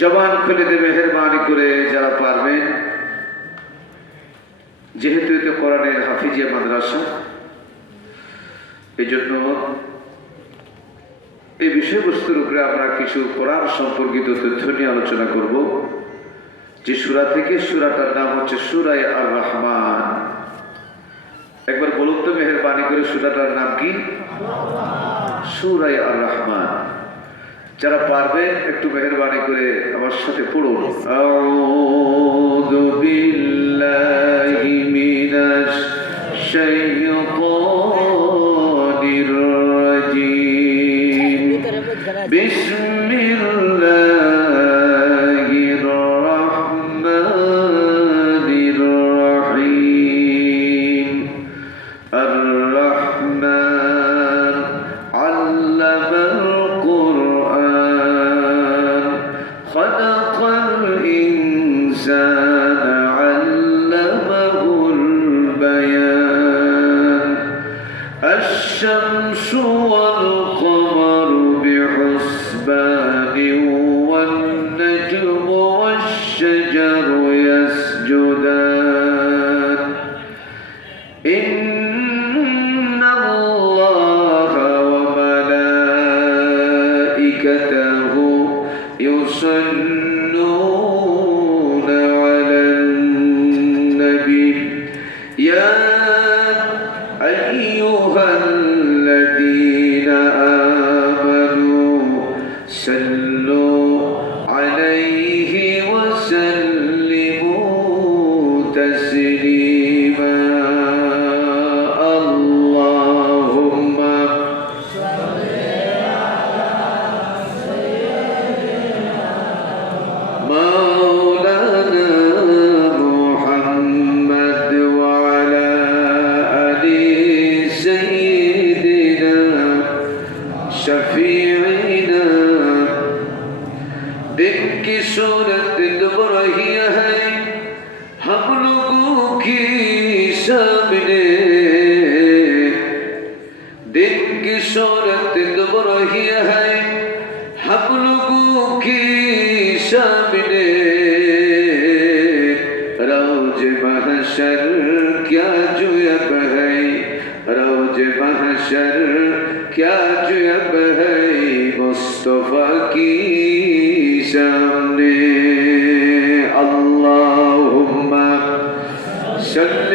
জবান খুলে দে মেহরবানি করে যারা পারবেন, যেহেতু এতে কোরআনের হাফিজিয়া মাদ্রাসা এই জন্য এই বিষয়বস্তুর উপরে আমরা কিছু কোরআন সম্পর্কিত তথ্য নিয়ে আলোচনা করব। যে সুরা থেকে সুরাটার নাম হচ্ছে সুরায় আর রহমান একবার বলুন তো মেহরবানি করে সুরাটার নাম কি? সুরায় আর রহমান যারা পারবে একটু মেহরবানি করে আমার সাথে পড়ুন। আউযু বিল্লাহি মিনাশ শাইতানির রাজিম। বিসমিল্লাহির يصلون محشر کیا جب ہے مصطفیٰ کی شام نے اللہم شکر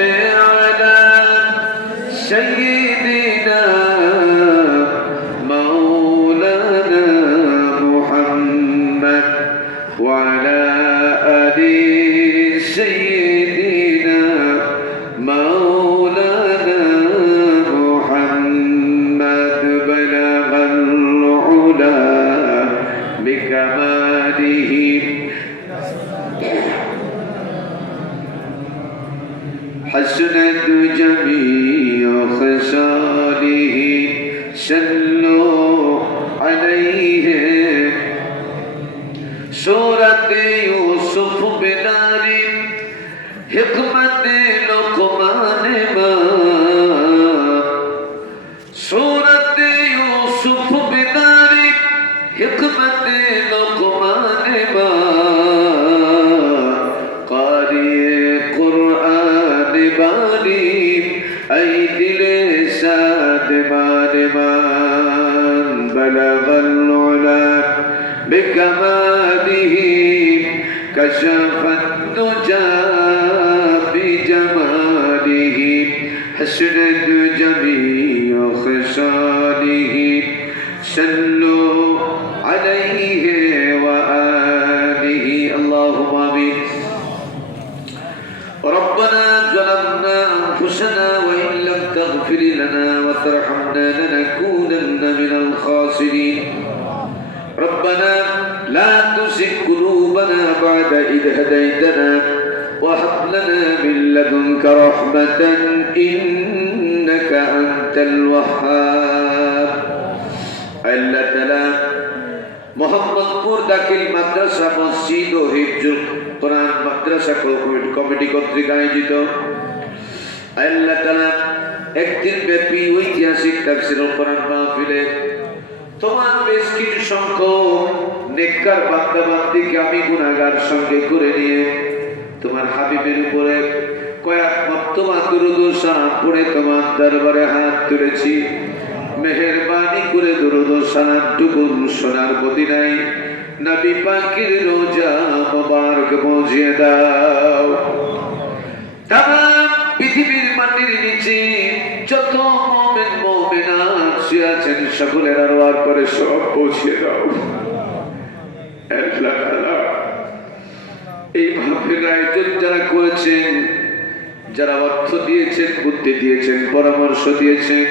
جمالهم حسنت جميع خصاله صلوا عليه سورة يوسف بنار حكمت بكماله كشف الدجى بجماله حسنت جميع خصاله صلوا عليه وآله. اللهم آمين. ربنا ظلمنا أنفسنا وإن لم تغفر لنا وترحمنا لنكونن من الخاسرين. ربنا بعد إذ هديتنا وهب لنا من لدنك رحمة إنك أنت الوهاب আল্লাহ তালা মোহাম্মদপুর দাখিল মাদ্রাসা মসজিদ ও হিফজুল কোরআন মাদ্রাসা কমিটি কর্তৃক আয়োজিত আল্লাহ তালা একদিন ব্যাপী ঐতিহাসিক তাফসিরুল কোরআন মাহফিলে তোমার বেশ কিছু সংখ্যক নেককার বান্দা বান্দিকে আমি গুনাহগার সঙ্গে করে নিয়ে তোমার হাবিবের উপরে কয়েক মর্তমা দুরুদ সালাম পড়ে তোমার দরবারে হাত তুলেছি। মেহেরবানি করে দুরুদ সালাম টুকুন প্রতি নাই। নবী পাকির রোজা মোবারক পৌঁছিয়ে দাও। তাম পৃথিবীর মাটির নিচে যত মোমেন মোমেনাত শুয়ে আছেন, সকলের আরোয়ার করে সব পৌঁছিয়ে দাও। তাআলা এই মাহফিল আয়োজন যারা করেছেন, যারা অর্থ দিয়েছেন, বুদ্ধি দিয়েছেন, পরামর্শ দিয়েছেন,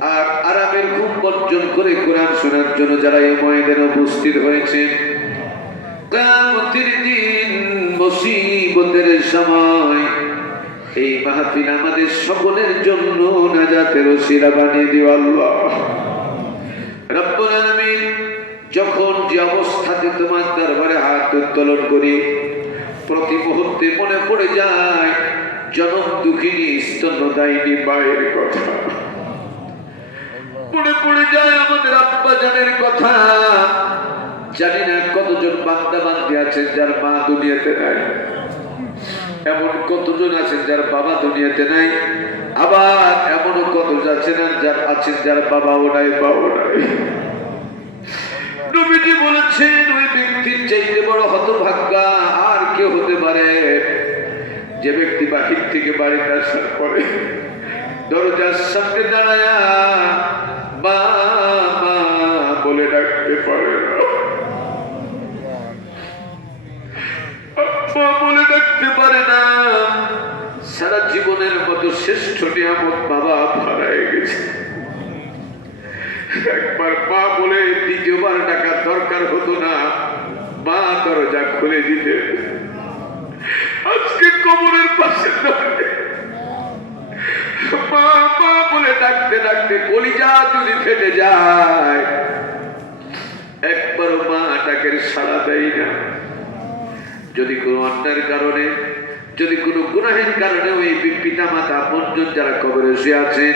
আর আরামের ঘুম বর্জন করে কোরআন শোনার জন্য যারা এই ময়দানে উপস্থিত হয়েছেন আমাদের সকলের জন্য নাজাতের ওসিলা বানিয়ে দিও যখন যে অবস্থাতে তোমার দরবারে হাত উত্তোলন করি প্রতি মুহূর্তে মনে পড়ে যায় জনম দুঃখিনী স্তন্যদায়িনী মায়ের কথা। মনে পড়ে যায় আমাদের আব্বা জানের কথা। জানি না কতজন বান্দা বান্দি আছেন যার মা দুনিয়াতে নাই। এমন কতজন আছেন যার বাবা দুনিয়াতে নাই। আবার এমনও কতজন আছেন যার আছেন যার বাবাও নাই বাবাও নাই। নবীজি বলেছেন, ওই ব্যক্তির চাইতে বড় হতভাগ্যা আর কেউ হতে পারে। যে ব্যক্তি বাহির থেকে বাড়িতে আসার পরে দরজার সামনে দাঁড়ায়া মা বলে ডাকতে পারে না। বলে ডাকতে পারে না। সারা জীবনের মতো শ্রেষ্ঠ নিয়ামত বাবা হারায় গেছে। একবার মা বলে দ্বিতীয়বার ডাকার দরকার হতো না মা দরজা খুলে দিতে। আজকে কবরের পাশে বলে ডাকতে ডাকতে কলিজা যদি ফেটে যায় একবার মা ডাকের সাড়া দেয় না। যদি কোনো অন্যায়ের কারণে, যদি কোনো গুণাহীন কারণে ওই পিতা মাতা আপনজন যারা কবরে শুয়ে আছেন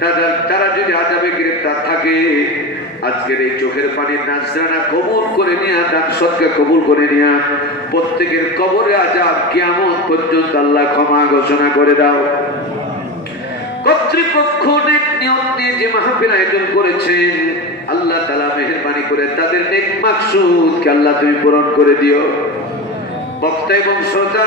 তারা তারা যদি আজাবে গ্রেপ্তার থাকে, আজকের এই চোখের পানির নাজরানা কবুল করে নিয়া, দান সৎকে কবুল করে নিয়া, প্রত্যেকের কবরে আজাব কিয়ামত পর্যন্ত আল্লাহ ক্ষমা ঘোষণা করে দাও। কর্তৃপক্ষ অনেক নিয়ম নিয়ে যে মাহফিল আয়োজন করেছেন আল্লাহ তালা মেহরবানি করে তাদের নেক মাকসুদকে আল্লাহ তুমি পূরণ করে দিও। বক্তা এবং শ্রোতা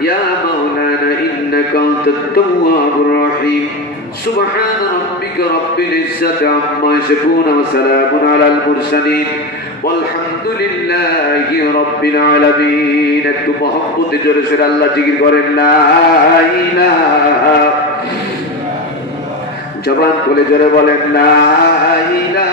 يا مولانا انك انت التواب الرحيم سبحان ربك رب العزه عما يصفون وسلام على المرسلين والحمد لله رب العالمين একটু মহব্বতে জোরে সরে আল্লাহ জিকির করেন লা ইলাহা জবান খুলে জোরে বলেন লা ইলাহা